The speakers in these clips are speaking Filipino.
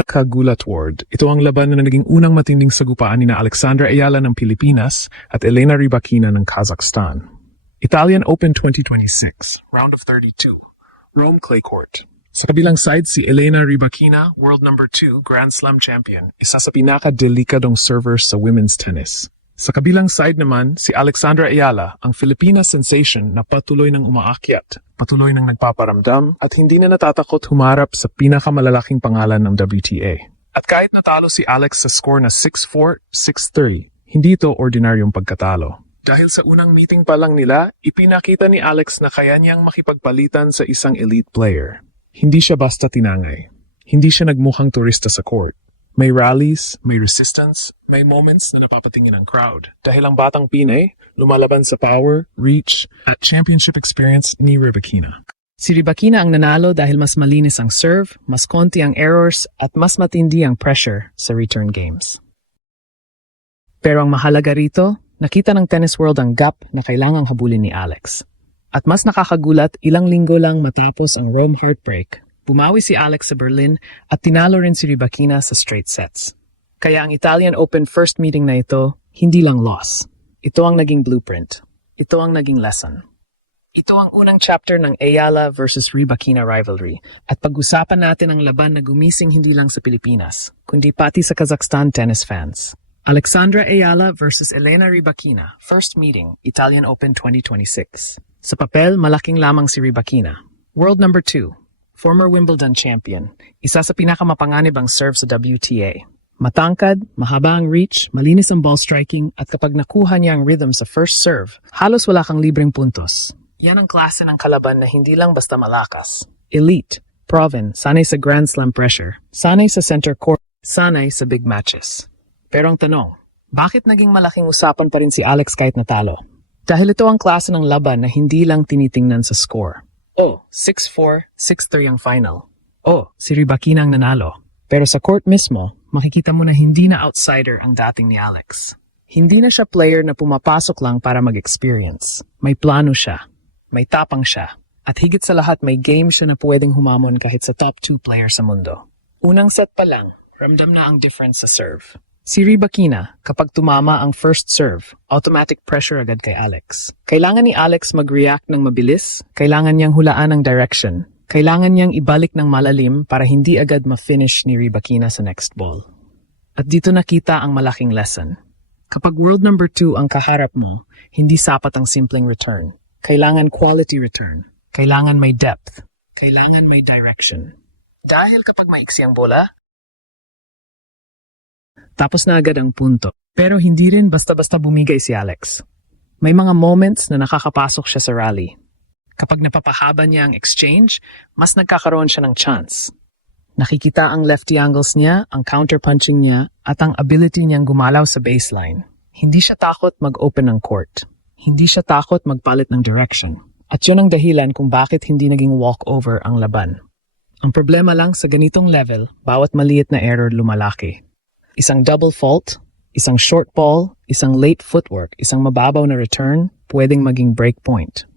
Kagulat Ward. Ito ang laban na naging unang matinding sagupaan ni na Alexandra Ayala ng Pilipinas at Elena Rybakina ng Kazakhstan. Italian Open 2026, Round of 32, Rome Clay Court. Sa kabilang side, si Elena Rybakina, world number 2 Grand Slam champion, isa sa pinaka-delikadong servers sa women's tennis. Sa kabilang side naman, si Alexandra Ayala, ang Filipina sensation na patuloy ng umaakyat, patuloy ng nagpaparamdam at hindi na natatakot humarap sa pinakamalalaking pangalan ng WTA. At kahit natalo si Alex sa score na 6-4, 6-3, hindi ito ordinaryong pagkatalo. Dahil sa unang meeting pa lang nila, ipinakita ni Alex na kaya niyang makipagpalitan sa isang elite player. Hindi siya basta tinangay. Hindi siya nagmukhang turista sa court. May rallies, may resistance, may moments na napapatingin ang crowd. Dahil ang batang Pinay, lumalaban sa power, reach, at championship experience ni Rybakina. Si Rybakina ang nanalo dahil mas malinis ang serve, mas konti ang errors, at mas matindi ang pressure sa return games. Pero ang mahalaga rito, nakita ng tennis world ang gap na kailangang habulin ni Alex. At mas nakakagulat, ilang linggo lang matapos ang Rome heartbreak, bumawi si Alex sa Berlin at tinalo rin si Rybakina sa straight sets. Kaya ang Italian Open first meeting na ito, hindi lang loss. Ito ang naging blueprint. Ito ang naging lesson. Ito ang unang chapter ng Ayala versus Rybakina rivalry at pag-usapan natin ang laban na gumising hindi lang sa Pilipinas, kundi pati sa Kazakhstan tennis fans. Alexandra Ayala versus Elena Rybakina, first meeting, Italian Open 2026. Sa papel, malaking lamang si Rybakina. World number 2. Former Wimbledon champion, isa sa pinakamapanganib ang serve sa WTA. Matangkad, mahaba ang reach, malinis ang ball striking, at kapag nakuha niya ang rhythm sa first serve, halos wala kang libreng puntos. Yan ang klase ng kalaban na hindi lang basta malakas. Elite, proven, sanay sa Grand Slam pressure, sanay sa center court, sanay sa big matches. Pero ang tanong, bakit naging malaking usapan pa rin si Alex kahit natalo? Dahil ito ang klase ng laban na hindi lang tinitingnan sa score. 6-4, 6-3 ang final. Si Rybakina ang nanalo. Pero sa court mismo, makikita mo na hindi na outsider ang dating ni Alex. Hindi na siya player na pumapasok lang para mag-experience. May plano siya. May tapang siya. At higit sa lahat, may game siya na pwedeng humamon kahit sa top 2 player sa mundo. Unang set pa lang, ramdam na ang difference sa serve. Si Rybakina, kapag tumama ang first serve, automatic pressure agad kay Alex. Kailangan ni Alex mag-react ng mabilis, kailangan niyang hulaan ang direction, kailangan niyang ibalik ng malalim para hindi agad ma-finish ni Rybakina sa next ball. At dito nakita ang malaking lesson. Kapag world number 2 ang kaharap mo, hindi sapat ang simpleng return. Kailangan quality return. Kailangan may depth. Kailangan may direction. Dahil kapag maiksi ang bola, tapos na agad ang punto. Pero hindi rin basta-basta bumigay si Alex. May mga moments na nakakapasok siya sa rally. Kapag napapahaba niya ang exchange, mas nagkakaroon siya ng chance. Nakikita ang lefty angles niya, ang counterpunching niya, at ang ability niyang gumalaw sa baseline. Hindi siya takot mag-open ng court. Hindi siya takot magpalit ng direction. At yun ang dahilan kung bakit hindi naging walkover ang laban. Ang problema lang sa ganitong level, bawat maliit na error lumalaki. Isang double fault, isang short ball, isang late footwork, isang mababaw na return, pwedeng maging break point.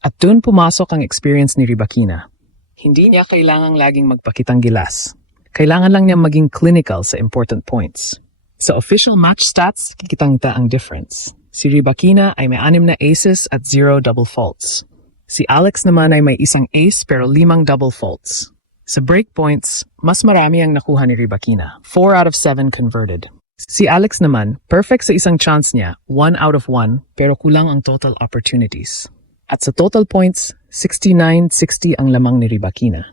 At dun pumasok ang experience ni Rybakina. Hindi niya kailangang laging magpakitang gilas. Kailangan lang niya maging clinical sa important points. Sa official match stats, kikitang-kita ang difference. Si Rybakina ay may 6 na aces at 0 double faults. Si Alex naman ay may isang ace pero 5 double faults. Sa breakpoints, mas marami ang nakuha ni Rybakina, 4 out of 7 converted. Si Alex naman, perfect sa isang chance niya, 1 out of 1, pero kulang ang total opportunities. At sa total points, 69-60 ang lamang ni Rybakina.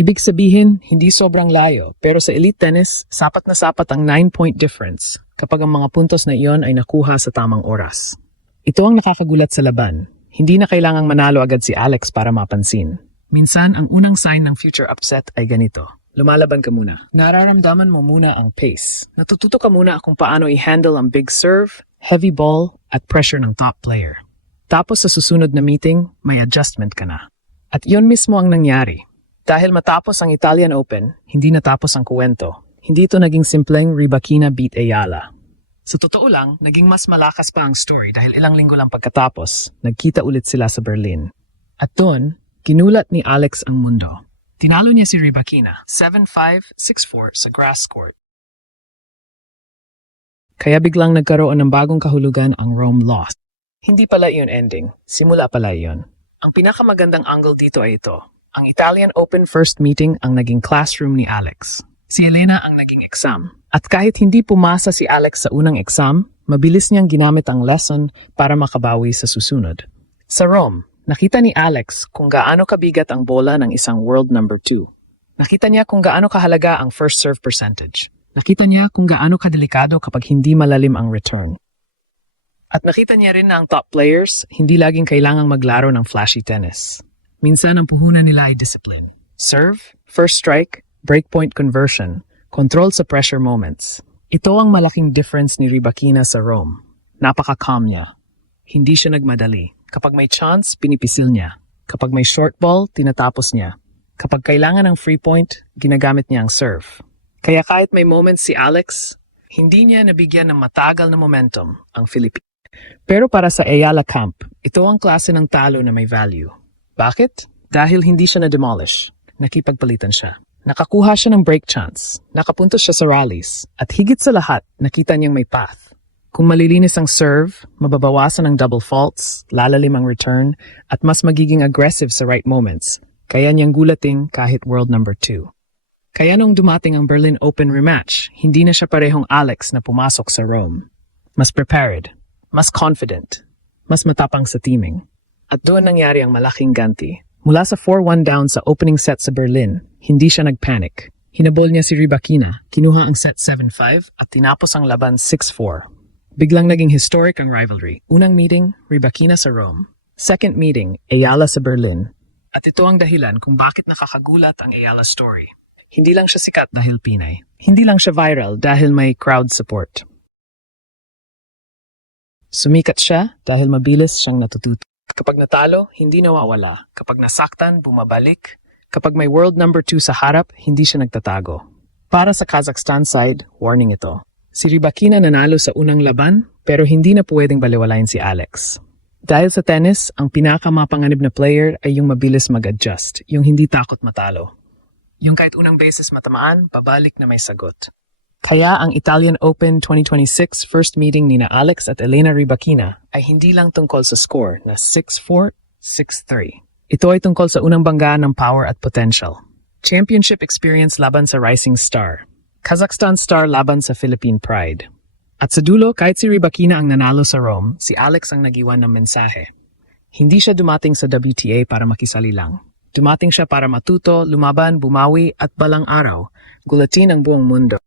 Ibig sabihin, hindi sobrang layo, pero sa elite tennis, sapat na sapat ang 9-point difference kapag ang mga puntos na iyon ay nakuha sa tamang oras. Ito ang nakakagulat sa laban. Hindi na kailangang manalo agad si Alex para mapansin. Minsan, ang unang sign ng future upset ay ganito. Lumalaban ka muna. Nararamdaman mo muna ang pace. Natututo ka muna kung paano i-handle ang big serve, heavy ball, at pressure ng top player. Tapos sa susunod na meeting, may adjustment ka na. At iyon mismo ang nangyari. Dahil matapos ang Italian Open, hindi natapos ang kuwento. Hindi ito naging simpleng Rybakina beat Ayala. Sa totoo lang, naging mas malakas pa ang story dahil ilang linggo lang pagkatapos, nagkita ulit sila sa Berlin. At doon, ginulat ni Alex ang mundo. Tinalo niya si Rybakina 7-5, 6-4 sa grass court. Kaya biglang nagkaroon ng bagong kahulugan ang Rome lost. Hindi pala iyon ending, simula pala iyon. Ang pinakamagandang angle dito ay ito. Ang Italian Open first meeting ang naging classroom ni Alex. Si Elena ang naging exam. At kahit hindi pumasa si Alex sa unang exam, mabilis niyang ginamit ang lesson para makabawi sa susunod. Sa Rome, nakita ni Alex kung gaano kabigat ang bola ng isang world number 2. Nakita niya kung gaano kahalaga ang first serve percentage. Nakita niya kung gaano kadelikado kapag hindi malalim ang return. At nakita niya rin na ang top players hindi laging kailangang maglaro ng flashy tennis. Minsan ang puhunan nila ay discipline. Serve, first strike, breakpoint conversion, control sa pressure moments. Ito ang malaking difference ni Rybakina sa Rome. Napaka-calm niya. Hindi siya nagmadali. Kapag may chance, pinipisil niya. Kapag may short ball, tinatapos niya. Kapag kailangan ng free point, ginagamit niya ang serve. Kaya kahit may moments si Alex, hindi niya nabigyan ng matagal na momentum ang Philippines. Pero para sa Ayala Camp, ito ang klase ng talo na may value. Bakit? Dahil hindi siya na-demolish. Nakipagpalitan siya. Nakakuha siya ng break chance. Nakapuntos siya sa rallies. At higit sa lahat, nakita niyang may path. Kung malilinis ang serve, mababawasan ang double faults, lalalim ang return, at mas magiging aggressive sa right moments, kaya niyang gulating kahit world number 2. Kaya nung dumating ang Berlin Open rematch, hindi na siya parehong Alex na pumasok sa Rome. Mas prepared, mas confident, mas matapang sa teaming. At doon nangyari ang malaking ganti. Mula sa 4-1 down sa opening set sa Berlin, hindi siya nagpanic. Hinabol niya si Rybakina, kinuha ang set 7-5 at tinapos ang laban 6-4. Biglang naging historic ang rivalry. Unang meeting, Rybakina sa Rome. Second meeting, Ayala sa Berlin. At ito ang dahilan kung bakit nakakagulat ang Ayala story. Hindi lang siya sikat dahil Pinay. Hindi lang siya viral dahil may crowd support. Sumikat siya dahil mabilis siyang natututo. Kapag natalo, hindi nawawala. Kapag nasaktan, bumabalik. Kapag may world number 2 sa harap, hindi siya nagtatago. Para sa Kazakhstan side, warning ito. Si Rybakina nanalo sa unang laban, pero hindi na pwedeng baliwalain si Alex. Dahil sa tennis, ang pinakamapanganib na player ay yung mabilis mag-adjust, yung hindi takot matalo. Yung kahit unang beses matamaan, pabalik na may sagot. Kaya ang Italian Open 2026 first meeting ni na Alex at Elena Rybakina ay hindi lang tungkol sa score na 6-4, 6-3. Ito ay tungkol sa unang banggaan ng power at potential. Championship experience laban sa rising star. Kazakhstan star laban sa Philippine pride. At sa dulo, kahit si Rybakina ang nanalo sa Rome, si Alex ang nagiwan ng mensahe. Hindi siya dumating sa WTA para makisali lang. Dumating siya para matuto, lumaban, bumawi at balang araw, gulatin ang buong mundo.